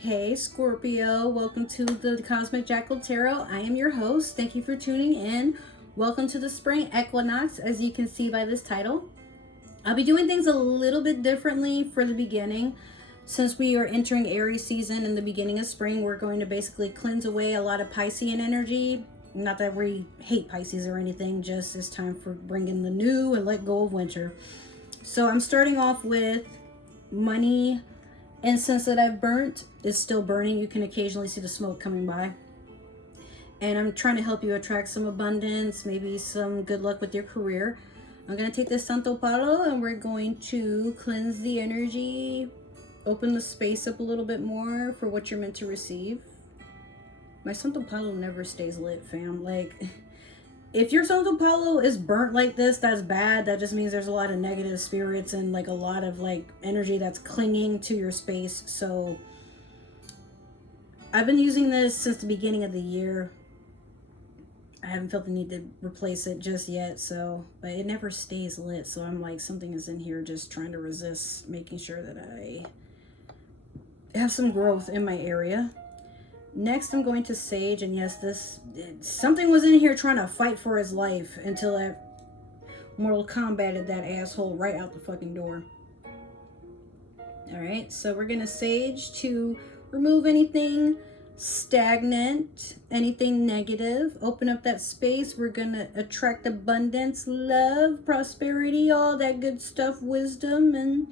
Hey Scorpio, welcome to the Cosmic Jackal Tarot. I am your host. Thank you for tuning in. Welcome to the Spring Equinox, as you can see by this title. I'll be doing things a little bit differently for the beginning. Since we are entering Aries season in the beginning of spring, we're going to basically cleanse away a lot of Piscean energy. Not that we hate Pisces or anything, just it's time for bringing the new and let go of winter. So I'm starting off with money. Incense that I've burnt is still burning. You can occasionally see the smoke coming by. And I'm trying to help you attract some abundance, maybe some good luck with your career. I'm going to take this Santo Palo and we're going to cleanse the energy, open the space up a little bit more for what you're meant to receive. My Santo Palo never stays lit, fam. Like, if your Santo Palo is burnt like this, that's bad. That just means there's a lot of negative spirits and like a lot of like energy that's clinging to your space. So I've been using this since the beginning of the year. I haven't felt the need to replace it just yet, but it never stays lit. So I'm like, something is in here just trying to resist, making sure that I have some growth in my area. Next, I'm going to Sage, and yes, something was in here trying to fight for his life until I Mortal Kombated that asshole right out the fucking door. Alright, so we're going to Sage to remove anything stagnant, anything negative. Open up that space. We're going to attract abundance, love, prosperity, all that good stuff, wisdom, and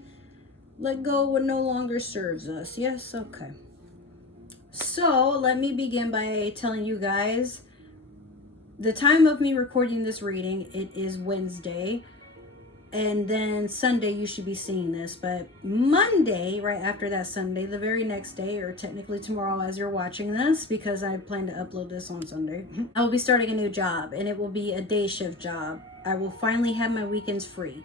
let go of what no longer serves us. Yes? Okay. So let me begin by telling you guys the time of me recording this reading. It is Wednesday, and then Sunday you should be seeing this, but Monday, right after that Sunday, the very next day, or technically tomorrow as you're watching this, because I plan to upload this on Sunday, I will be starting a new job, and it will be a day shift job. I will finally have my weekends free.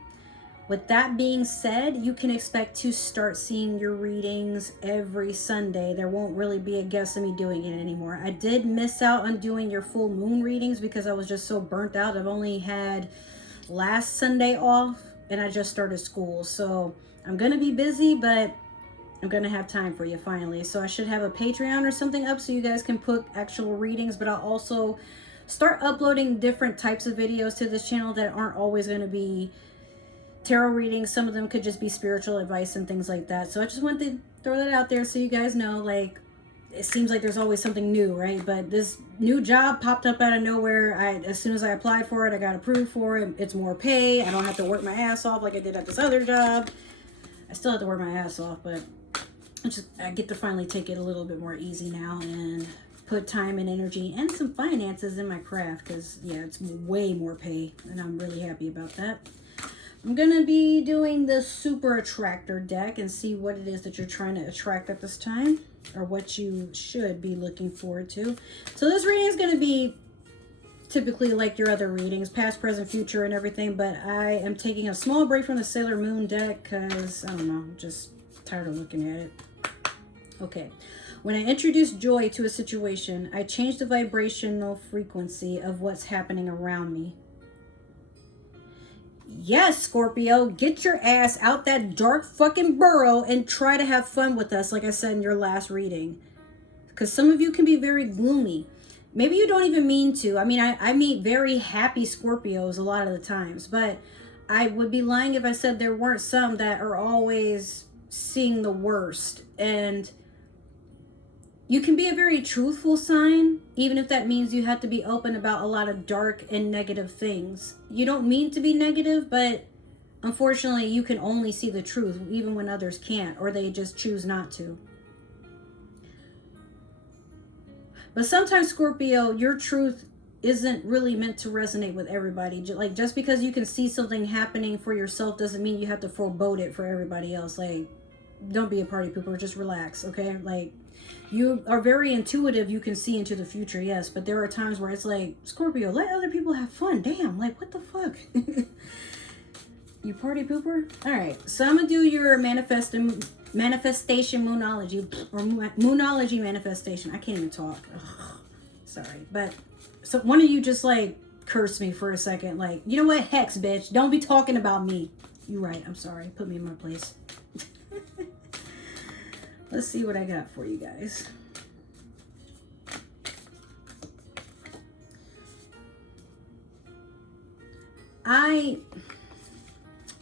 With that being said, you can expect to start seeing your readings every Sunday. There won't really be a guess of me doing it anymore. I did miss out on doing your full moon readings because I was just so burnt out. I've only had last Sunday off and I just started school. So I'm going to be busy, but I'm going to have time for you finally. So I should have a Patreon or something up so you guys can put actual readings, but I'll also start uploading different types of videos to this channel that aren't always going to be tarot readings. Some of them could just be spiritual advice and things like that. So I just wanted to throw that out there so you guys know, like, it seems like there's always something new, right? But this new job popped up out of nowhere. As soon as I applied for it, I got approved for it. It's more pay. I don't have to work my ass off like I did at this other job. I still have to work my ass off, but I get to finally take it a little bit more easy now and put time and energy and some finances in my craft, because yeah, it's way more pay and I'm really happy about that. I'm going to be doing the Super Attractor deck and see what it is that you're trying to attract at this time, or what you should be looking forward to. So this reading is going to be typically like your other readings, past, present, future, and everything, but I am taking a small break from the Sailor Moon deck because, I don't know, I'm just tired of looking at it. Okay. When I introduce joy to a situation, I change the vibrational frequency of what's happening around me. Yes, Scorpio, get your ass out that dark fucking burrow and try to have fun with us, like I said in your last reading. Because some of you can be very gloomy. Maybe you don't even mean to. I mean, I meet very happy Scorpios a lot of the times, but I would be lying if I said there weren't some that are always seeing the worst. And you can be a very truthful sign, even if that means you have to be open about a lot of dark and negative things. You don't mean to be negative, but unfortunately you can only see the truth even when others can't, or they just choose not to. But sometimes, Scorpio, your truth isn't really meant to resonate with everybody. Like, just because you can see something happening for yourself doesn't mean you have to forebode it for everybody else. Like, don't be a party pooper, just relax, okay? Like, you are very intuitive. You can see into the future, yes, but there are times where it's like, Scorpio, let other people have fun. Damn, like, what the fuck? You party pooper? All right, so I'm gonna do your manifestation moonology, or moonology manifestation. I can't even talk. Ugh, sorry, but so one of you just like cursed me for a second. Like, you know what? Hex, bitch. Don't be talking about me. You're right. I'm sorry. Put me in my place. Let's see what I got for you guys. I'm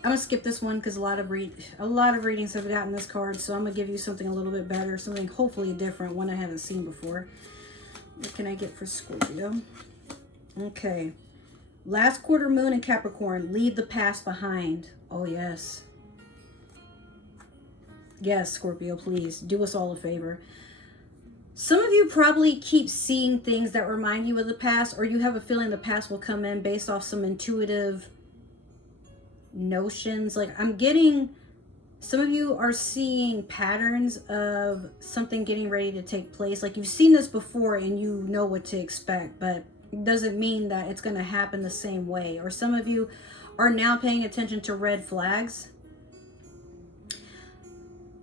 gonna skip this one because a lot of readings have gotten this card, so I'm gonna give you something a little bit better, something hopefully different, one I haven't seen before. What can I get for Scorpio? Okay. Last quarter moon in Capricorn, leave the past behind. Oh, yes. Yes, Scorpio, please do us all a favor. Some of you probably keep seeing things that remind you of the past, or you have a feeling the past will come in based off some intuitive notions. Like, I'm getting, some of you are seeing patterns of something getting ready to take place. Like, you've seen this before and you know what to expect, but it doesn't mean that it's going to happen the same way. Or some of you are now paying attention to red flags.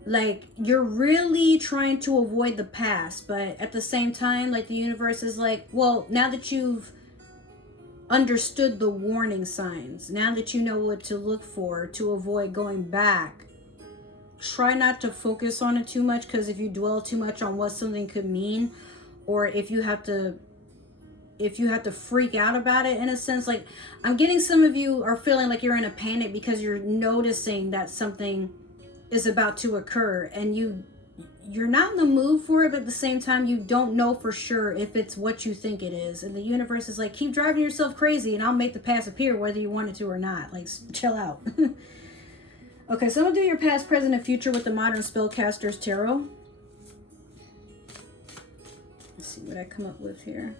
Like, you're really trying to avoid the past, but at the same time, like, the universe is like, well, now that you've understood the warning signs, now that you know what to look for to avoid going back, try not to focus on it too much, because if you dwell too much on what something could mean, or if you have to freak out about it, in a sense, like, I'm getting some of you are feeling like you're in a panic because you're noticing that something is about to occur and you're not in the mood for it, but at the same time you don't know for sure if it's what you think it is, and the universe is like, keep driving yourself crazy and I'll make the past appear whether you want it to or not. Like, chill out. Okay, so I'm gonna do your past, present, and future with the Modern Spellcasters Tarot. Let's see what I come up with here.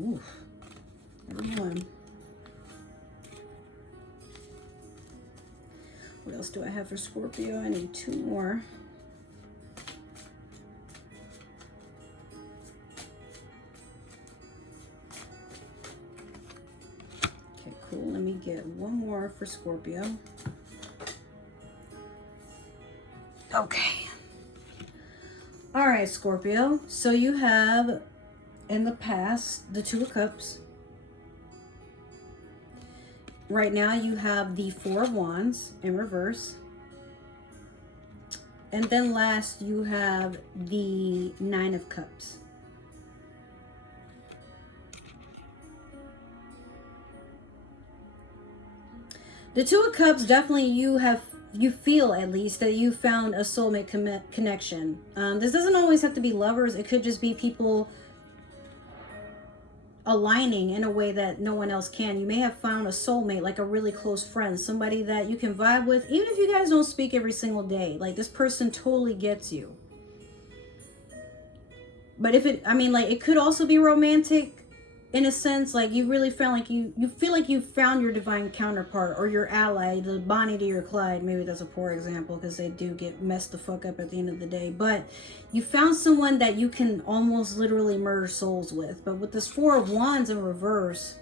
Oof, everyone. What else do I have for Scorpio? I need 2 more. Okay, cool. Let me get 1 more for Scorpio. Okay. All right, Scorpio. So you have, in the past, the 2 of Cups. Right now you have the 4 of Wands in reverse. And then last you have the 9 of Cups. The 2 of Cups, definitely you feel at least that you found a soulmate connection. This doesn't always have to be lovers. It could just be people aligning in a way that no one else can. You may have found a soulmate, like a really close friend, somebody that you can vibe with, even if you guys don't speak every single day. Like, this person totally gets you. But if it, I mean, like, it could also be romantic in a sense. Like, you really found, like, you feel like you found your divine counterpart or your ally, the Bonnie to your Clyde. Maybe that's a poor example because they do get messed the fuck up at the end of the day. But you found someone that you can almost literally merge souls with. But with this 4 of Wands in reverse,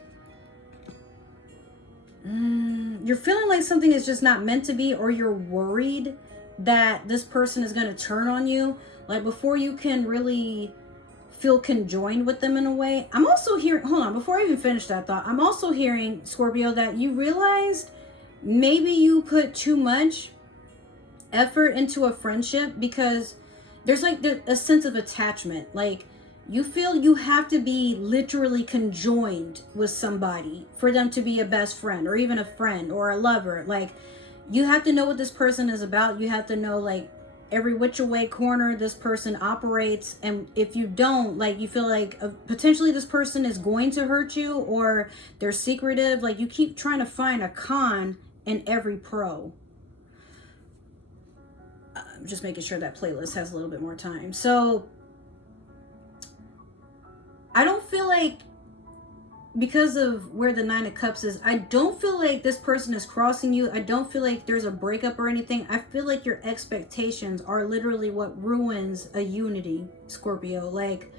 you're feeling like something is just not meant to be, or you're worried that this person is going to turn on you. Like, before you can really feel conjoined with them in a way. I'm also hearing, hold on, before I even finish that thought, I'm also hearing, Scorpio, that you realized maybe you put too much effort into a friendship because there's like a sense of attachment. Like, you feel you have to be literally conjoined with somebody for them to be a best friend or even a friend or a lover. Like, you have to know what this person is about. You have to know, like, every which way corner this person operates, and if you don't, like, you feel like potentially this person is going to hurt you, or they're secretive. Like, you keep trying to find a con in every pro. I'm just making sure that playlist has a little bit more time. So I don't feel like, because of where the 9 of Cups is, I don't feel like this person is crossing you. I don't feel like there's a breakup or anything. I feel like your expectations are literally what ruins a unity, Scorpio. Like,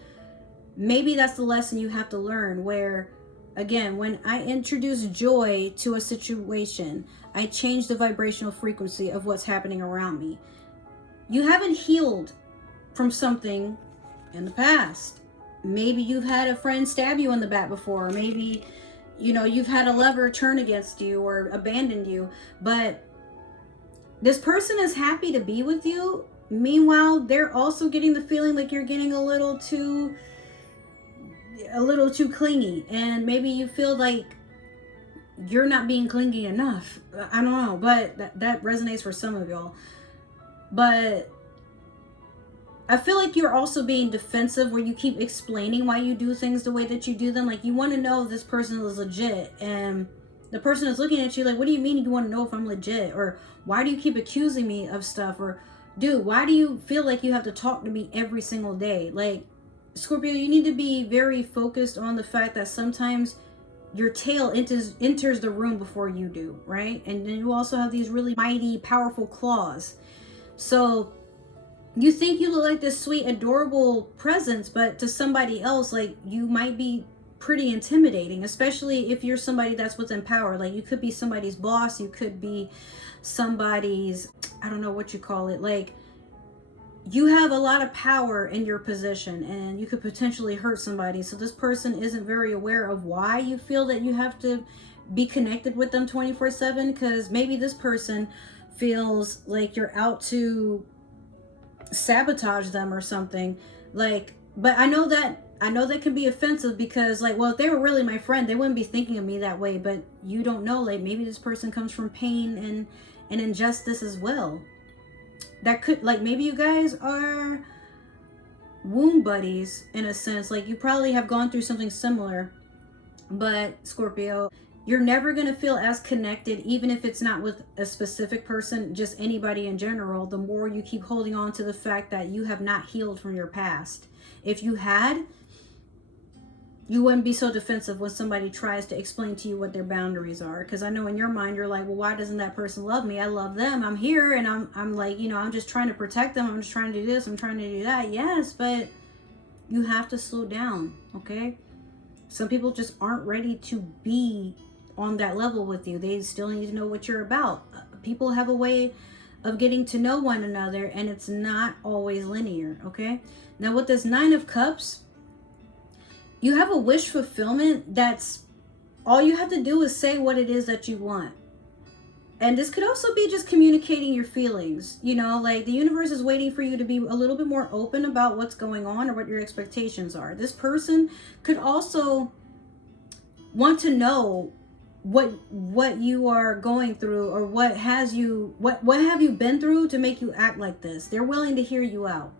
maybe that's the lesson you have to learn, where, again, when I introduce joy to a situation, I change the vibrational frequency of what's happening around me. You haven't healed from something in the past. Maybe you've had a friend stab you in the back before. Maybe you know, you've had a lover turn against you or abandon you, but this person is happy to be with you. Meanwhile, they're also getting the feeling like you're getting a little too clingy, and maybe you feel like you're not being clingy enough. I don't know, but that resonates for some of y'all. But I feel like you're also being defensive, where you keep explaining why you do things the way that you do them. Like, you want to know if this person is legit, and the person is looking at you like, what do you mean you want to know if I'm legit? Or why do you keep accusing me of stuff? Or, dude, why do you feel like you have to talk to me every single day? Like, Scorpio, you need to be very focused on the fact that sometimes your tail enters the room before you do, right? And then you also have these really mighty, powerful claws. So you think you look like this sweet, adorable presence, but to somebody else, like, you might be pretty intimidating, especially if you're somebody that's within power. Like, you could be somebody's boss, you could be somebody's, I don't know what you call it, like, you have a lot of power in your position, and you could potentially hurt somebody. So this person isn't very aware of why you feel that you have to be connected with them 24/7, because maybe this person feels like you're out to sabotage them or something. Like, but I know that can be offensive, because, like, well, if they were really my friend, they wouldn't be thinking of me that way. But you don't know, like, maybe this person comes from pain and injustice as well. That could, like, maybe you guys are womb buddies in a sense. Like, you probably have gone through something similar. But Scorpio, you're never going to feel as connected, even if it's not with a specific person, just anybody in general, the more you keep holding on to the fact that you have not healed from your past. If you had, you wouldn't be so defensive when somebody tries to explain to you what their boundaries are. Because I know in your mind, you're like, well, why doesn't that person love me? I love them. I'm here, and I'm like, you know, I'm just trying to protect them. I'm just trying to do this. I'm trying to do that. Yes, but you have to slow down, okay? Some people just aren't ready to be on that level with you. They still need to know what you're about. People have a way of getting to know one another, and it's not always linear, okay? Now, with this Nine of Cups, you have a wish fulfillment that's all you have to do is say what it is that you want. And this could also be just communicating your feelings. You know, like, the universe is waiting for you to be a little bit more open about what's going on or what your expectations are. This person could also want to know what you are going through, or what have you been through to make you act like this. They're willing to hear you out.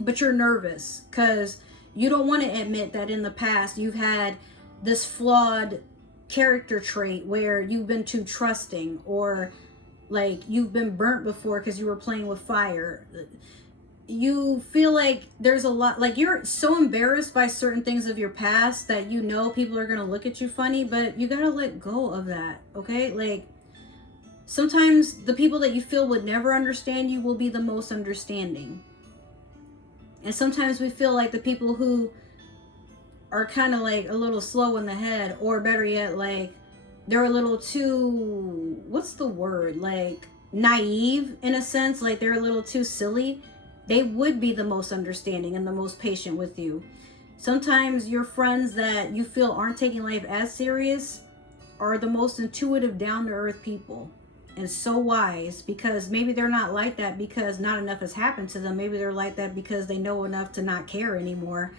But you're nervous because you don't want to admit that in the past you've had this flawed character trait where you've been too trusting, or like you've been burnt before because you were playing with fire. You feel like there's a lot, like, you're so embarrassed by certain things of your past that you know people are going to look at you funny, but you got to let go of that, okay? Like, sometimes the people that you feel would never understand you will be the most understanding. And sometimes we feel like the people who are kind of like a little slow in the head, or better yet, like, they're a little too, what's the word? Like, naive in a sense, like they're a little too silly. They would be the most understanding and the most patient with you. Sometimes your friends that you feel aren't taking life as serious are the most intuitive, down-to-earth people. And so wise, because maybe they're not like that because not enough has happened to them. Maybe they're like that because they know enough to not care anymore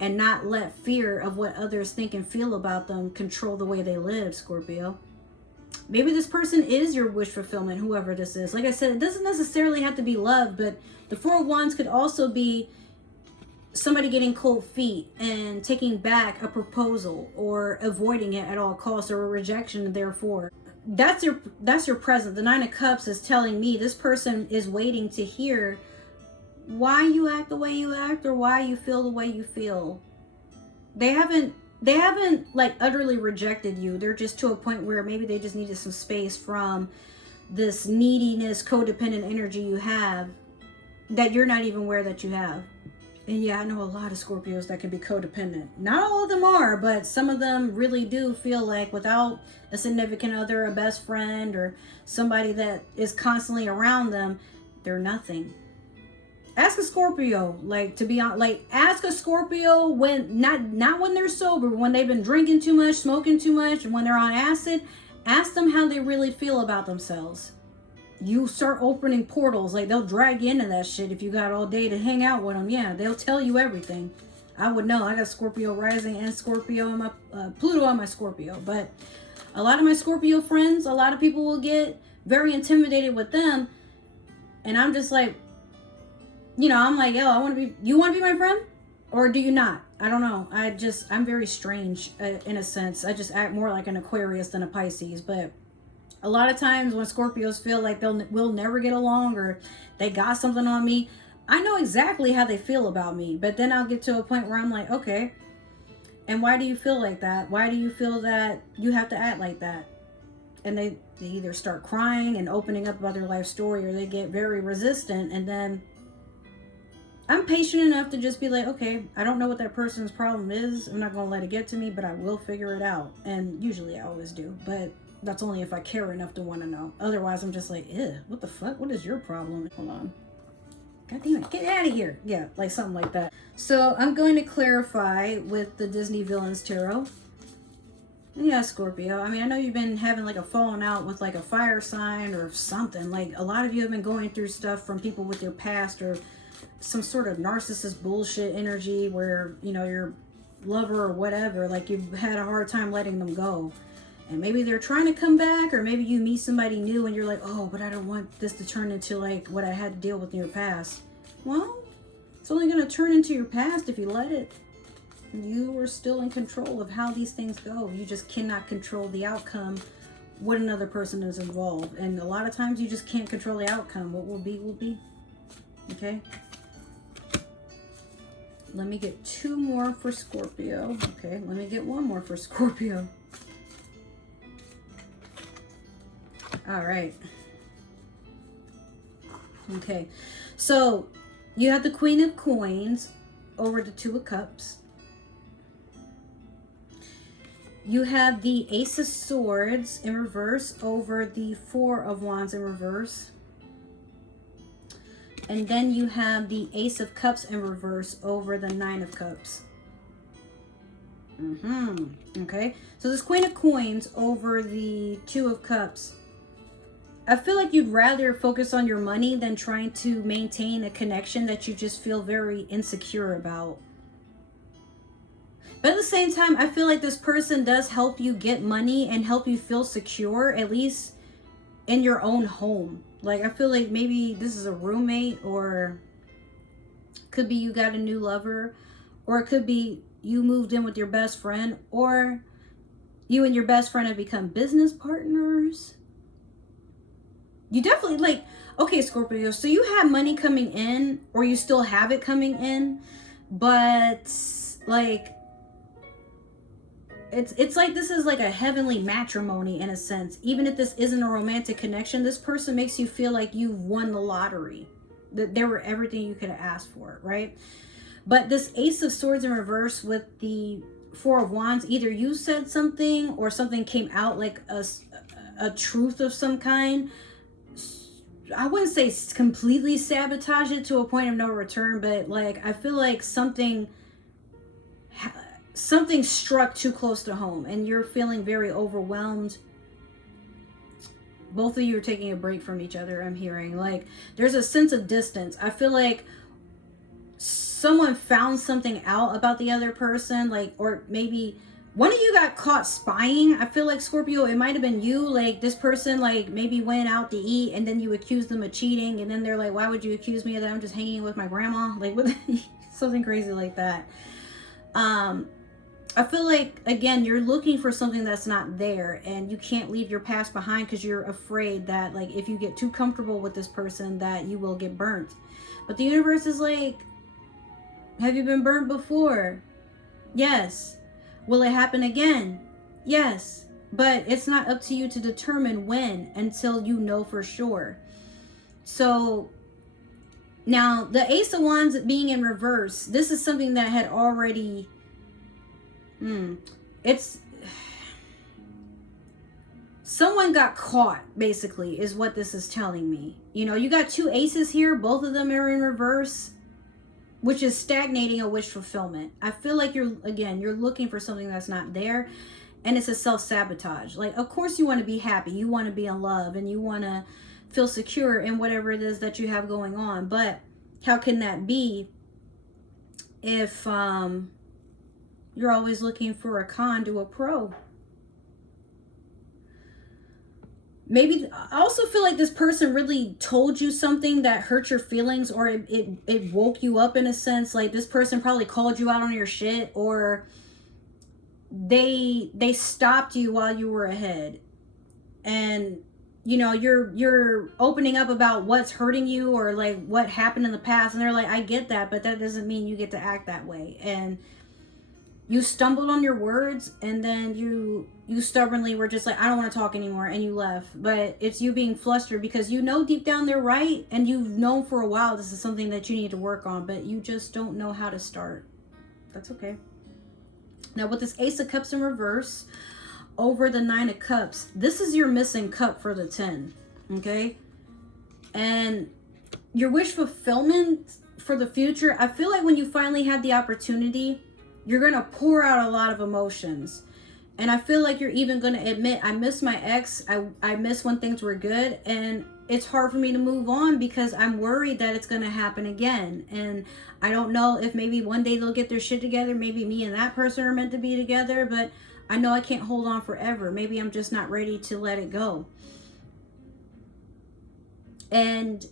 and not let fear of what others think and feel about them control the way they live, Scorpio. Maybe this person is your wish fulfillment, whoever this is. Like I said, it doesn't necessarily have to be love, but the Four of Wands could also be somebody getting cold feet and taking back a proposal, or avoiding it at all costs, or a rejection therefore. That's your present. The Nine of Cups is telling me this person is waiting to hear why you act the way you act, or why you feel the way you feel. They haven't like utterly rejected you. They're just to a point where maybe they just needed some space from this neediness, codependent energy you have that you're not even aware that you have. And yeah, I know a lot of Scorpios that can be codependent. Not all of them are, but some of them really do feel like without a significant other, a best friend, or somebody that is constantly around them, they're nothing. Ask a Scorpio, like, to be on, like, ask a Scorpio when, not when they're sober, when they've been drinking too much, smoking too much, and when they're on acid. Ask them how they really feel about themselves. You start opening portals, like, they'll drag you into that shit if you got all day to hang out with them. Yeah, they'll tell you everything. I would know. I got Scorpio rising and Scorpio on my Pluto on my Scorpio. But a lot of my Scorpio friends, a lot of people will get very intimidated with them, and I'm just like, you know, I'm like, yo, you want to be my friend, or do you not? I don't know. I'm very strange in a sense. I just act more like an Aquarius than a Pisces. But a lot of times when Scorpios feel like we'll never get along, or they got something on me, I know exactly how they feel about me. But then I'll get to a point where I'm like, okay, and why do you feel like that? Why do you feel that you have to act like that? And they either start crying and opening up about their life story, or they get very resistant. And then I'm patient enough to just be like, okay, I don't know what that person's problem is. I'm not going to let it get to me, but I will figure it out. And usually I always do. But that's only if I care enough to want to know. Otherwise, I'm just like, ew, what the fuck? What is your problem? Hold on. God damn it, get out of here. Yeah, like something like that. So I'm going to clarify with the Disney Villains Tarot. Yeah, Scorpio. I mean, I know you've been having like a falling out with like a fire sign or something. Like, a lot of you have been going through stuff from people with your past, or some sort of narcissist bullshit energy where, you know, your lover or whatever, like, you've had a hard time letting them go. And maybe they're trying to come back, or maybe you meet somebody new and you're like, oh, but I don't want this to turn into like what I had to deal with in your past. Well, it's only going to turn into your past if you let it. You are still in control of how these things go. You just cannot control the outcome when another person is involved. And a lot of times you just can't control the outcome. What will be, will be. Okay? Let me get 2 more for Scorpio. Okay, let me get 1 more for Scorpio. All right. Okay, so you have the Queen of Coins over the 2 of Cups. You have the Ace of Swords in reverse over the 4 of Wands in reverse. And then you have the Ace of Cups in reverse over the 9 of Cups. Okay, so this Queen of Coins over the 2 of Cups. I feel like you'd rather focus on your money than trying to maintain a connection that you just feel very insecure about. But at the same time, I feel like this person does help you get money and help you feel secure, at least in your own home. Like, I feel like maybe this is a roommate, or could be you got a new lover, or it could be you moved in with your best friend, or you and your best friend have become business partners. You definitely, like, okay, Scorpio, so you have money coming in, or you still have it coming in, but like, it's like this is like a heavenly matrimony in a sense. Even if this isn't a romantic connection, this person makes you feel like you've won the lottery, that they were everything you could have asked for, right? But this Ace of Swords in reverse with the 4 of Wands, either you said something or something came out, like a truth of some kind. I wouldn't say completely sabotage it to a point of no return, but like, I feel like something struck too close to home and you're feeling very overwhelmed. Both of you are taking a break from each other, I'm hearing. Like, there's a sense of distance. I feel like someone found something out about the other person, like, or maybe one of you got caught spying. I feel like, Scorpio, it might have been you. Like, this person, like, maybe went out to eat and then you accused them of cheating, and then they're like, why would you accuse me of that? I'm just hanging with my grandma. Like, what? Something crazy like that. I feel like, again, you're looking for something that's not there, and you can't leave your past behind because you're afraid that, like, if you get too comfortable with this person, that you will get burnt. But the universe is like, have you been burnt before? Yes. Will it happen again? Yes. But it's not up to you to determine when until you know for sure. So now the Ace of Wands being in reverse, this is something that had already... someone got caught, basically, is what this is telling me. You know, you got 2 aces here. Both of them are in reverse, which is stagnating a wish fulfillment. I feel like you're looking for something that's not there, and it's a self-sabotage. Like, of course you want to be happy, you want to be in love, and you want to feel secure in whatever it is that you have going on. But how can that be if you're always looking for a con to a pro? Maybe I also feel like this person really told you something that hurt your feelings, or it woke you up in a sense. Like, this person probably called you out on your shit, or they stopped you while you were ahead. And you know, you're opening up about what's hurting you, or like what happened in the past, and they're like, I get that, but that doesn't mean you get to act that way. And you stumbled on your words, and then you stubbornly were just like, I don't want to talk anymore, and you left. But it's you being flustered because you know deep down they're right, and you've known for a while this is something that you need to work on, but you just don't know how to start. That's okay. Now, with this Ace of Cups in reverse over the 9 of Cups, this is your missing cup for the 10, okay? And your wish fulfillment for the future, I feel like when you finally had the opportunity, you're going to pour out a lot of emotions. And I feel like you're even going to admit, I miss my ex. I miss when things were good. And it's hard for me to move on because I'm worried that it's going to happen again. And I don't know if maybe one day they'll get their shit together. Maybe me and that person are meant to be together. But I know I can't hold on forever. Maybe I'm just not ready to let it go. And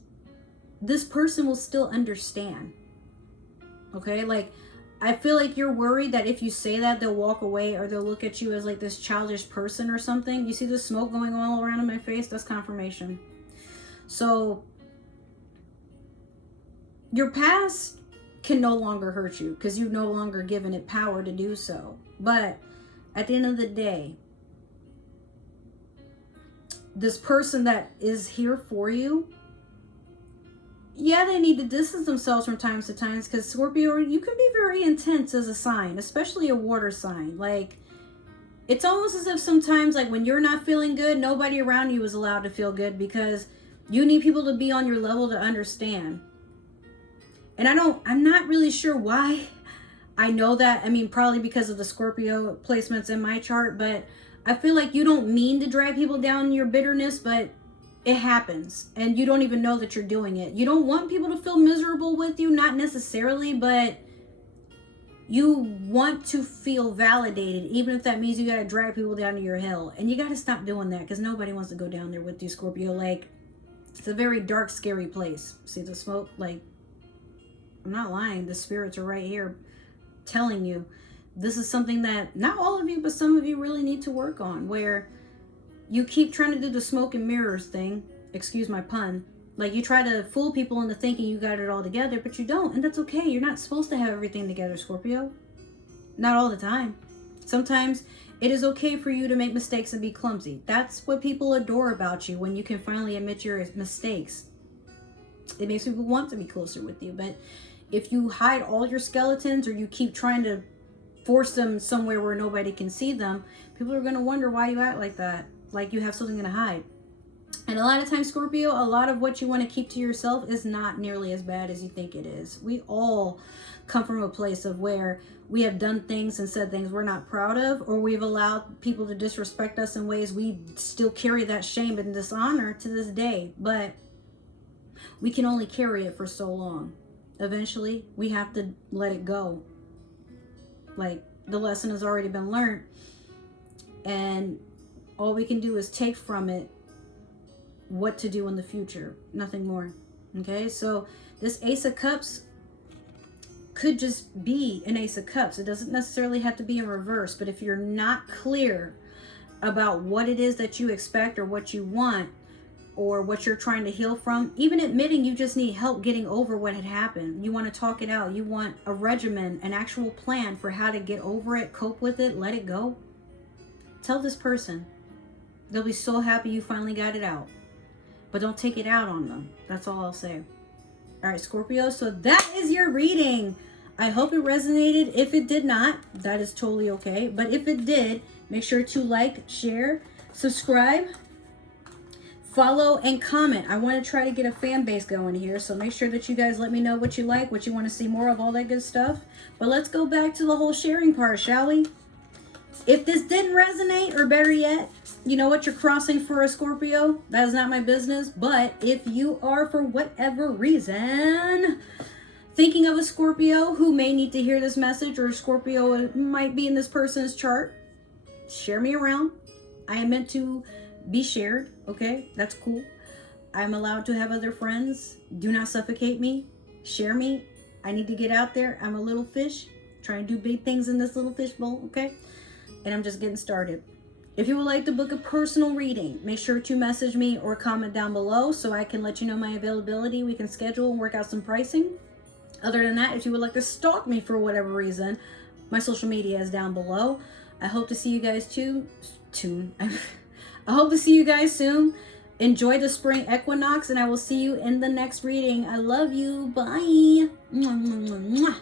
this person will still understand. Okay? Like, I feel like you're worried that if you say that, they'll walk away, or they'll look at you as like this childish person or something. You see the smoke going all around in my face? That's confirmation. So your past can no longer hurt you because you've no longer given it power to do so. But at the end of the day, this person that is here for you, yeah, they need to distance themselves from times to times, because Scorpio, you can be very intense as a sign, especially a water sign. Like, it's almost as if sometimes, like, when you're not feeling good, nobody around you is allowed to feel good, because you need people to be on your level to understand. And I'm not really sure why I know that. I mean, probably because of the Scorpio placements in my chart, but I feel like you don't mean to drag people down in your bitterness, but it happens, and you don't even know that you're doing it. You don't want people to feel miserable with you, not necessarily, but you want to feel validated, even if that means you gotta drag people down to your hell. And you gotta stop doing that, because nobody wants to go down there with you, Scorpio. Like, it's a very dark, scary place. See the smoke? Like, I'm not lying. The spirits are right here telling you this is something that not all of you, but some of you really need to work on, where you keep trying to do the smoke and mirrors thing. Excuse my pun. Like, you try to fool people into thinking you got it all together, but you don't. And that's okay. You're not supposed to have everything together, Scorpio. Not all the time. Sometimes it is okay for you to make mistakes and be clumsy. That's what people adore about you, when you can finally admit your mistakes. It makes people want to be closer with you. But if you hide all your skeletons, or you keep trying to force them somewhere where nobody can see them, people are going to wonder why you act like that. Like you have something to hide. And a lot of times, Scorpio, a lot of what you want to keep to yourself is not nearly as bad as you think it is. We all come from a place of where we have done things and said things we're not proud of, or we've allowed people to disrespect us in ways we still carry that shame and dishonor to this day. But we can only carry it for so long. Eventually, we have to let it go. Like, the lesson has already been learned, and all we can do is take from it what to do in the future. Nothing more. Okay, so this Ace of Cups could just be an Ace of Cups. It doesn't necessarily have to be in reverse, but if you're not clear about what it is that you expect, or what you want, or what you're trying to heal from, even admitting you just need help getting over what had happened, you want to talk it out, you want a regimen, an actual plan for how to get over it, cope with it, let it go, tell this person. They'll be so happy you finally got it out. But don't take it out on them. That's all I'll say. All right, Scorpio, so that is your reading. I hope it resonated. If it did not, that is totally okay. But if it did, make sure to like, share, subscribe, follow, and comment. I want to try to get a fan base going here, so make sure that you guys let me know what you like, what you want to see more of, all that good stuff. But let's go back to the whole sharing part, shall we? If this didn't resonate, or better yet, you know what, you're crossing for a Scorpio, that is not my business. But if you are, for whatever reason, thinking of a Scorpio who may need to hear this message, or Scorpio might be in this person's chart, share me around. I am meant to be shared, okay? That's cool. I'm allowed to have other friends. Do not suffocate me. Share me. I need to get out there. I'm a little fish trying to do big things in this little fish bowl, okay? And I'm just getting started. If you would like to book a personal reading, make sure to message me or comment down below so I can let you know my availability. We can schedule and work out some pricing. Other than that, if you would like to stalk me for whatever reason, my social media is down below. I hope to see you guys I hope to see you guys soon. Enjoy the spring equinox, and I will see you in the next reading. I love you. Bye. Mwah, mwah, mwah, mwah.